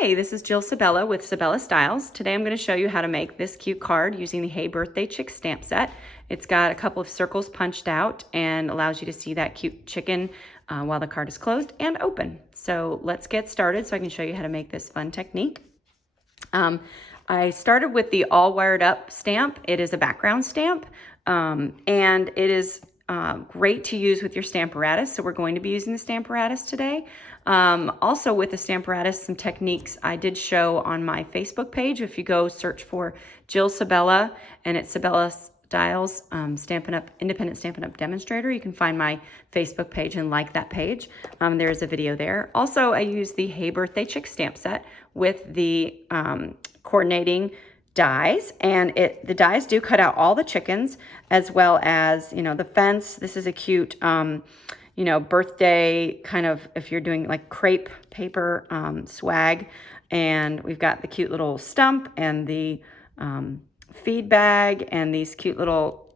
Hey, this is Jill Sabella with Sabella Styles. Today I'm going to show you how to make this cute card using the Hey Birthday Chick stamp set. It's got a couple of circles punched out and allows you to see that cute chicken while the card is closed and open. So let's get started so I can show you how to make this fun technique. I started with the all wired up stamp. It is a background stamp and it is great to use with your Stamparatus. So we're going to be using the Stamparatus today. Also with the Stamparatus, some techniques I did show on my Facebook page. If you go search for Jill Sabella and it's Sabella Styles Independent Stampin' Up! Demonstrator, you can find my Facebook page and like that page. There's a video there. Also, I use the Hey Birthday Chick stamp set with the coordinating dies, and the dies do cut out all the chickens as well as, the fence. This is a cute, birthday kind of, if you're doing like crepe paper swag. And we've got the cute little stump and the feed bag and these cute little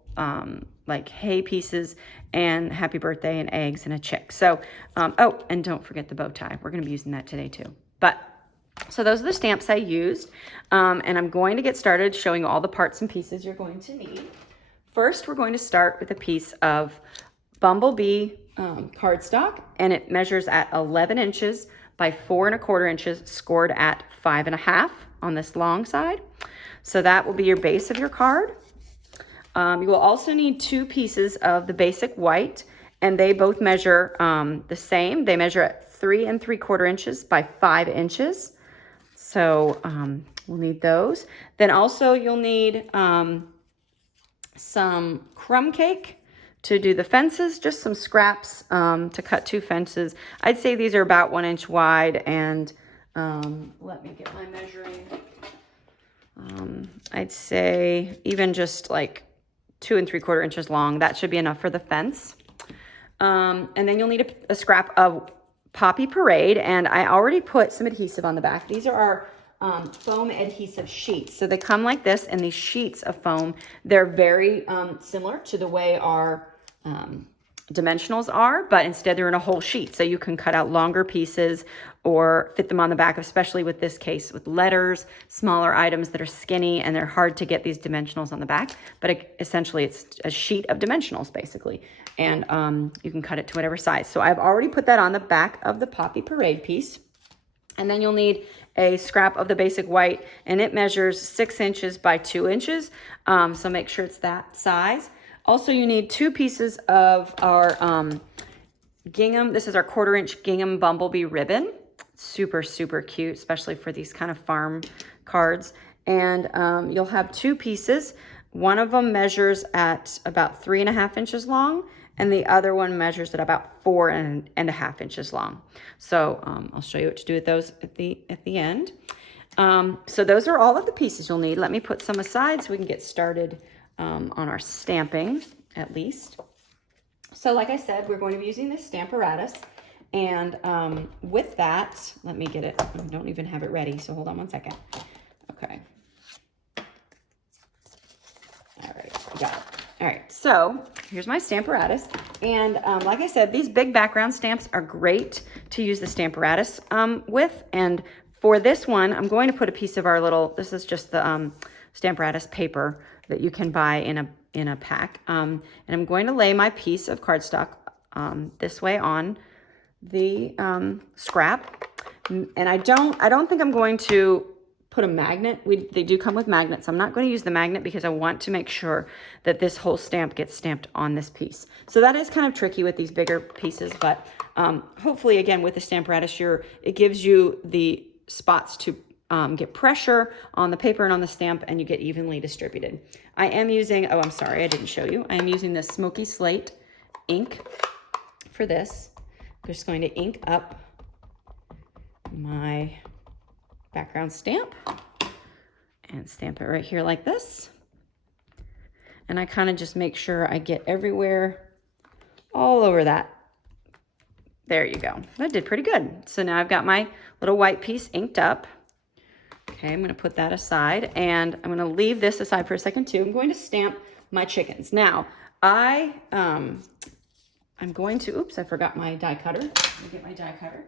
like hay pieces and happy birthday and eggs and a chick. So, oh, and don't forget the bow tie. We're going to be using that today too. So those are the stamps I used, and I'm going to get started showing all the parts and pieces you're going to need. First, we're going to start with a piece of Bumblebee cardstock, and it measures at 11 inches by 4 1/4 inches, scored at 5 1/2 on this long side. So that will be your base of your card. You will also need 2 pieces of the basic white, and they both measure the same. They measure at 3 3/4 inches by 5 inches. So we'll need those. Then also you'll need some crumb cake to do the fences, just some scraps to cut 2 fences. I'd say these are about 1 inch wide, and let me get my measuring. I'd say even just like 2 3/4 inches long. That should be enough for the fence. And then you'll need a scrap of Poppy Parade, and I already put some adhesive on the back. These are our foam adhesive sheets. So they come like this, and these sheets of foam, they're very similar to the way our dimensionals are, but instead they're in a whole sheet. So you can cut out longer pieces or fit them on the back, especially with this case with letters, smaller items that are skinny, and they're hard to get these dimensionals on the back. But essentially it's a sheet of dimensionals basically. And you can cut it to whatever size. So I've already put that on the back of the Poppy Parade piece. And then you'll need a scrap of the basic white, and it measures 6 inches by 2 inches. So make sure it's that size. Also, you need 2 pieces of our gingham. This is our 1/4 inch gingham Bumblebee ribbon. Super, super cute, especially for these kind of farm cards. And you'll have 2 pieces. One of them measures at about 3 1/2 inches long, and the other one measures at about 4 1/2 inches long. So I'll show you what to do with those at the end. So those are all of the pieces you'll need. Let me put some aside so we can get started on our stamping at least. So like I said, we're going to be using this Stamparatus, and with that, let me get it. I don't even have it ready, so hold on one second. Okay. All right, got it. All right, so here's my Stamparatus, and like I said, these big background stamps are great to use the Stamparatus with, and for this one, I'm going to put a piece of our little, this is just the Stamparatus paper that you can buy in a pack, and I'm going to lay my piece of cardstock this way on the scrap, and I don't think I'm going to put a magnet. They do come with magnets. I'm not going to use the magnet because I want to make sure that this whole stamp gets stamped on this piece. So that is kind of tricky with these bigger pieces, but hopefully, again, with the Stamparatus, it gives you the spots to get pressure on the paper and on the stamp, and you get evenly distributed. I am using, oh, I'm sorry, I didn't show you. I am using the Smoky Slate ink for this. I'm just going to ink up my background stamp and stamp it right here like this. And I kind of just make sure I get everywhere, all over that. There you go. That did pretty good. So now I've got my little white piece inked up. Okay, I'm going to put that aside, and I'm going to leave this aside for a second too. I'm going to stamp my chickens. Now, I'm going to, oops, I forgot my die cutter. Let me get my die cutter.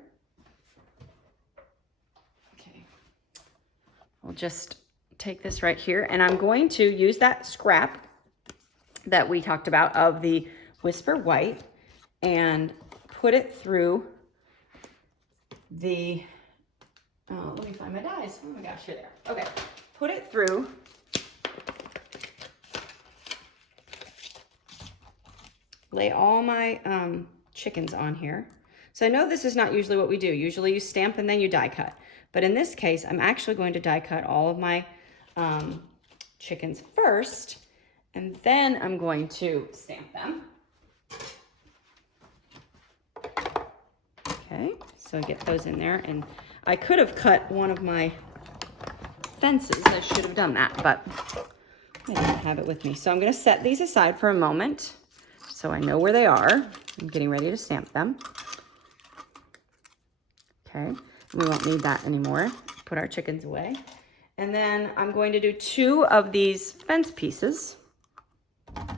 Okay. we'll just take this right here, and I'm going to use that scrap that we talked about of the Whisper White and put it through the, let me find my dies. Oh my gosh, here they are. Okay, put it through lay all my chickens on here. So I know this is not usually what we do. Usually you stamp and then you die cut. But in this case, I'm actually going to die cut all of my chickens first, and then I'm going to stamp them. Okay, so I get those in there, and I could have cut one of my fences. I should have done that, but I didn't have it with me. So I'm going to set these aside for a moment so I know where they are. I'm getting ready to stamp them. Okay, we won't need that anymore. Put our chickens away. And then I'm going to do 2 of these fence pieces. Okay.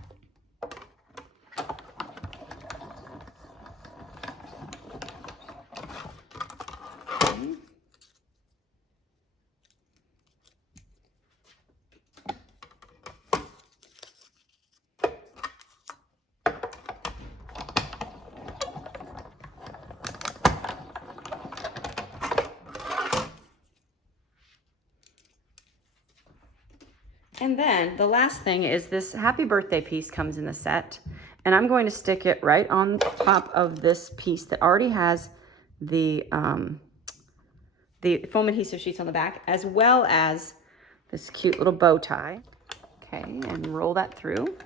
And then the last thing is this happy birthday piece comes in the set, and I'm going to stick it right on top of this piece that already has the foam adhesive sheets on the back, as well as this cute little bow tie. Okay, and roll that through.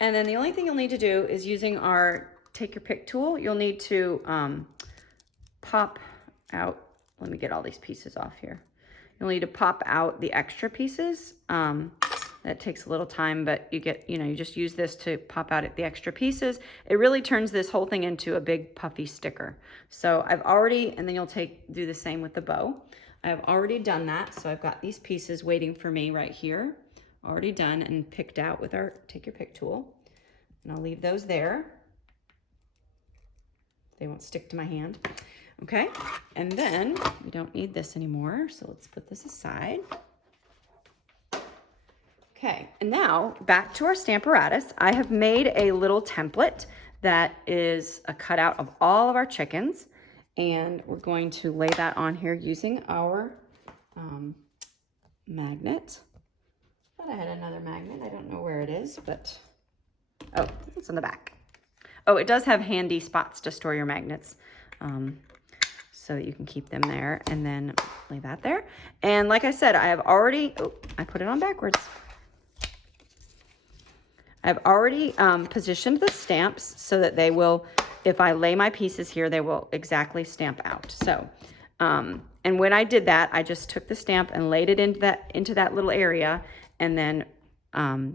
And then the only thing you'll need to do is using our take your pick tool, you'll need to pop out, let me get all these pieces off here. You'll need to pop out the extra pieces. That takes a little time, but you just use this to pop out the extra pieces. It really turns this whole thing into a big puffy sticker. So I've already, and then you'll do the same with the bow. I've already done that. So I've got these pieces waiting for me right here, already done and picked out with our take your pick tool. And I'll leave those there. They won't stick to my hand. Okay, and then we don't need this anymore, so let's put this aside. Okay, and now back to our Stamparatus. I have made a little template that is a cutout of all of our chickens, and we're going to lay that on here using our magnet. I thought I had another magnet. I don't know where it is, but oh, it's on the back. Oh, it does have handy spots to store your magnets. So that you can keep them there, and then lay that there. And like I said, I have already, I put it on backwards. I've already positioned the stamps so that they will, if I lay my pieces here, they will exactly stamp out. So, and when I did that, I just took the stamp and laid it into that little area, and then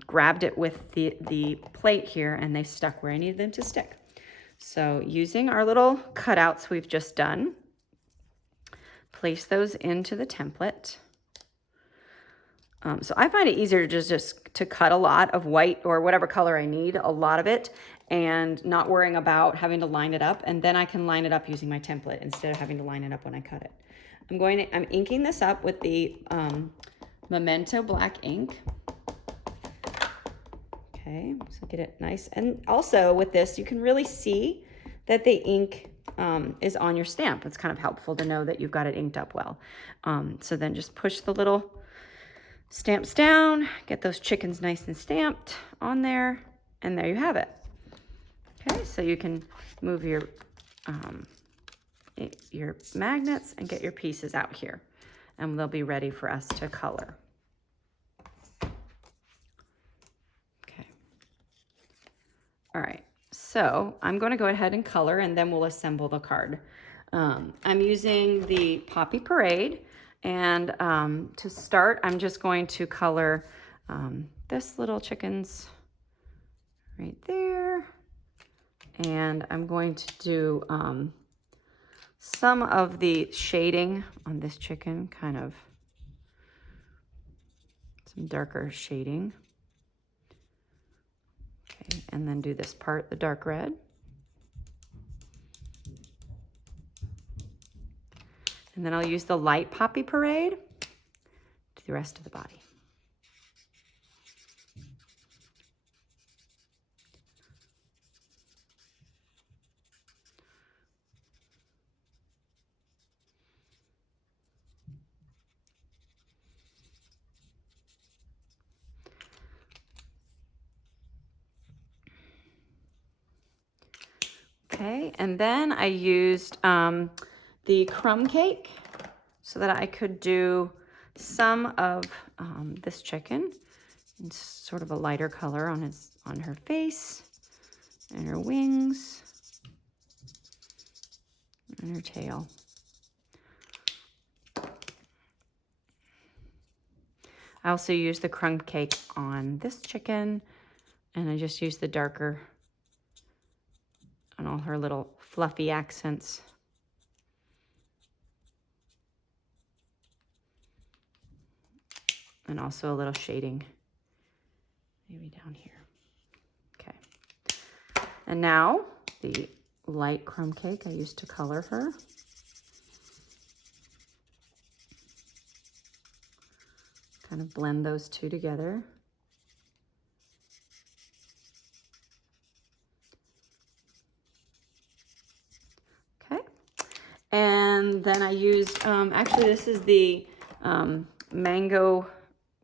grabbed it with the plate here, and they stuck where I needed them to stick. So using our little cutouts we've just done, place those into the template. So I find it easier just to cut a lot of white or whatever color I need, a lot of it, and not worrying about having to line it up. And then I can line it up using my template instead of having to line it up when I cut it. I'm inking this up with the Memento black ink. Okay, so get it nice. And also with this, you can really see that the ink is on your stamp. It's kind of helpful to know that you've got it inked up well. So then just push the little stamps down, get those chickens nice and stamped on there, and there you have it. Okay, so you can move your magnets and get your pieces out here, and they'll be ready for us to color. Okay. All right. So I'm going to go ahead and color, and then we'll assemble the card. I'm using the Poppy Parade, and to start, I'm just going to color this little chickens right there, and I'm going to do some of the shading on this chicken, kind of some darker shading. Okay, and then do this part, the dark red. And then I'll use the light Poppy Parade to the rest of the body. Okay, and then I used the crumb cake so that I could do some of this chicken in sort of a lighter color on her face and her wings and her tail. I also used the crumb cake on this chicken, and I just used the darker on all her little fluffy accents. And also a little shading, maybe down here. Okay. And now the light crumb cake I used to color her. Kind of blend those two together. Okay. And then I used, actually this is the mango,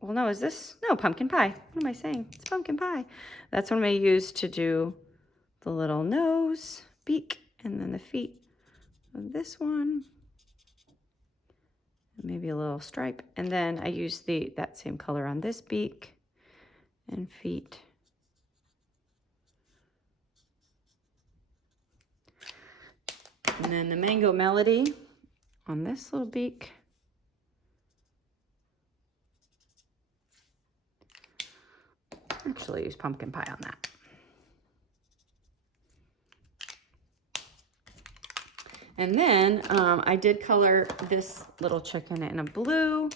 well no, is this? No, pumpkin pie. What am I saying? It's pumpkin pie. That's what I used to do the little nose, beak, and then the feet of this one. Maybe a little stripe. And then I used that same color on this beak and feet. And then the mango melody on this little beak. Actually, use pumpkin pie on that. And then I did color this little chicken in a blue.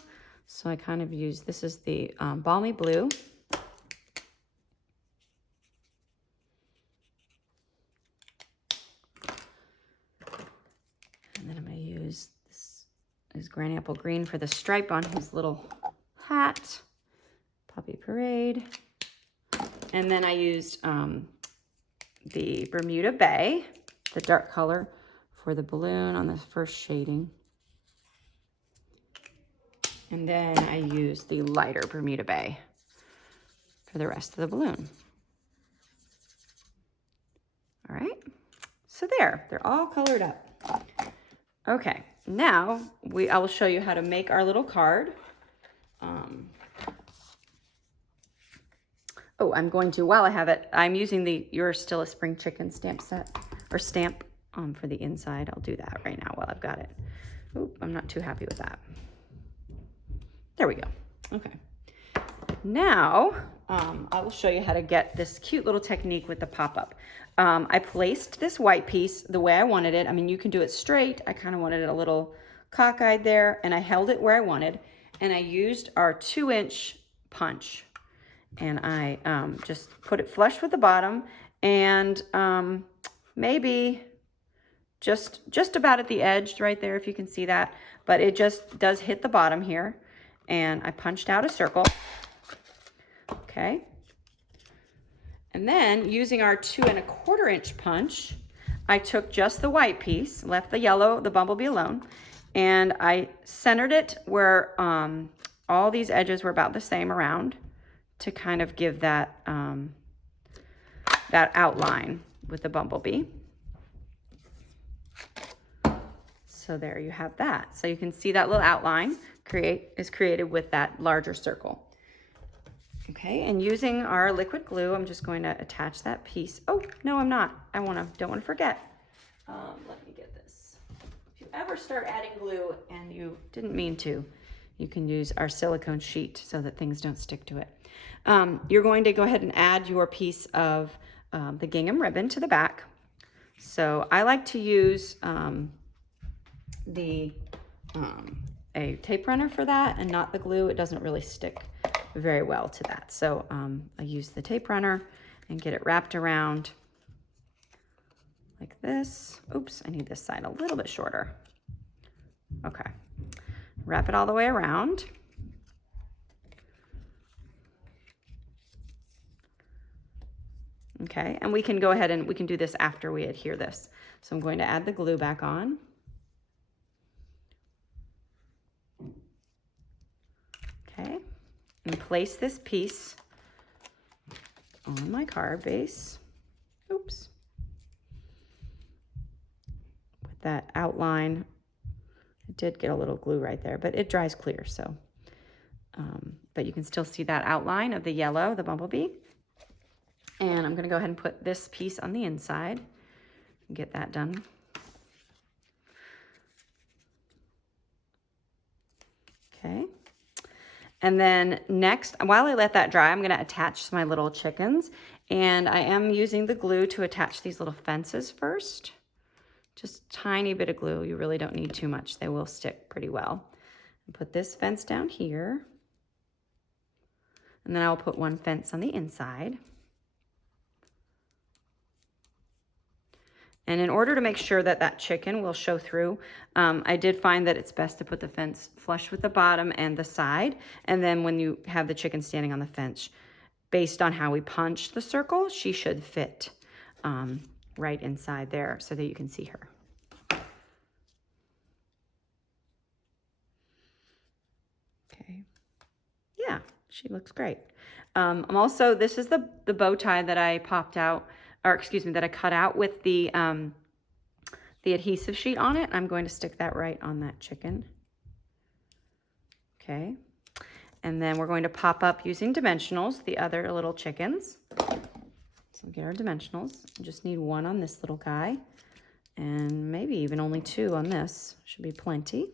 So I kind of used, this is the balmy blue. And then I'm going to use this Granny Apple Green for the stripe on his little hat. Poppy Parade. And then I used the Bermuda Bay, the dark color, for the balloon on the first shading. And then I used the lighter Bermuda Bay for the rest of the balloon. All right, so they're all colored up. Okay, now I will show you how to make our little card. Oh, I'm going to, while I have it, I'm using the You're Still a Spring Chicken stamp set, or stamp for the inside. I'll do that right now while I've got it. Oh, I'm not too happy with that. There we go. Okay. Now, I will show you how to get this cute little technique with the pop-up. I placed this white piece the way I wanted it. I mean, you can do it straight. I kind of wanted it a little cockeyed there, and I held it where I wanted, and I used our 2-inch punch. And I just put it flush with the bottom, and maybe just about at the edge right there, if you can see that, but it just does hit the bottom here. And I punched out a circle. Okay. And then using our 2 1/4 inch punch, I took just the white piece, left the yellow, the bumblebee alone, and I centered it where all these edges were about the same around, to kind of give that that outline with the bumblebee. So there you have that. So you can see that little outline is created with that larger circle. Okay, and using our liquid glue, I'm just going to attach that piece. Oh, no, I'm not. Don't want to forget. Let me get this. If you ever start adding glue and you didn't mean to, you can use our silicone sheet so that things don't stick to it. You're going to go ahead and add your piece of the gingham ribbon to the back. So I like to use a tape runner for that and not the glue. It doesn't really stick very well to that. So I use the tape runner and get it wrapped around like this. Oops, I need this side a little bit shorter. Okay. Wrap it all the way around. Okay, and we can go ahead and we can do this after we adhere this. So I'm going to add the glue back on. Okay, and place this piece on my card base. Oops. With that outline, it did get a little glue right there, but it dries clear, so. But you can still see that outline of the yellow, the bumblebee. And I'm gonna go ahead and put this piece on the inside and get that done. Okay. And then next, while I let that dry, I'm gonna attach my little chickens. And I am using the glue to attach these little fences first. Just a tiny bit of glue. You really don't need too much. They will stick pretty well. And put this fence down here. And then I'll put one fence on the inside. And in order to make sure that that chicken will show through, I did find that it's best to put the fence flush with the bottom and the side. And then when you have the chicken standing on the fence, based on how we punched the circle, she should fit right inside there so that you can see her. Okay. Yeah, she looks great. I'm also, this is the bow tie that I popped out, or excuse me, that I cut out with the adhesive sheet on it. I'm going to stick that right on that chicken. Okay. And then we're going to pop up using dimensionals, the other little chickens. So get our dimensionals. We just need one on this little guy, and maybe even only two on this. Should be plenty.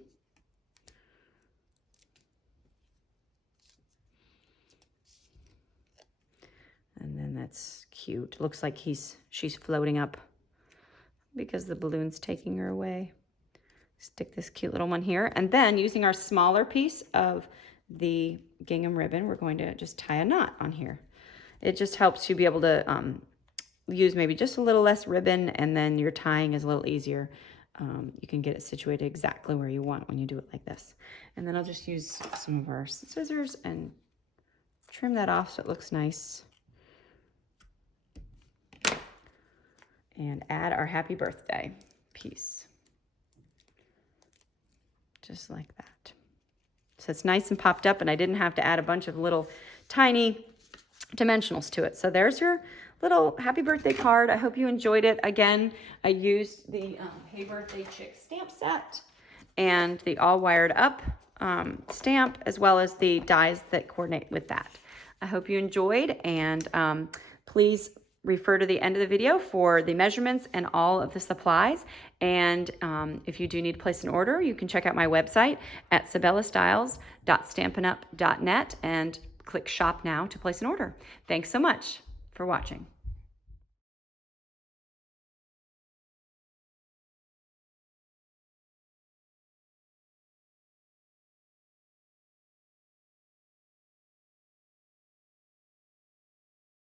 And then that's cute. Looks like she's floating up because the balloon's taking her away. Stick this cute little one here. And then using our smaller piece of the gingham ribbon, we're going to just tie a knot on here. It just helps you be able to use maybe just a little less ribbon, and then your tying is a little easier. You can get it situated exactly where you want when you do it like this. And then I'll just use some of our scissors and trim that off so it looks nice. And add our happy birthday piece. Just like that. So it's nice and popped up, and I didn't have to add a bunch of little tiny dimensionals to it. So there's your little happy birthday card. I hope you enjoyed it. Again, I used the Hey Birthday Chick stamp set and the all wired up stamp, as well as the dies that coordinate with that. I hope you enjoyed, and please refer to the end of the video for the measurements and all of the supplies. And if you do need to place an order, you can check out my website at sabellastyles.stampinup.net and click shop now to place an order. Thanks so much for watching.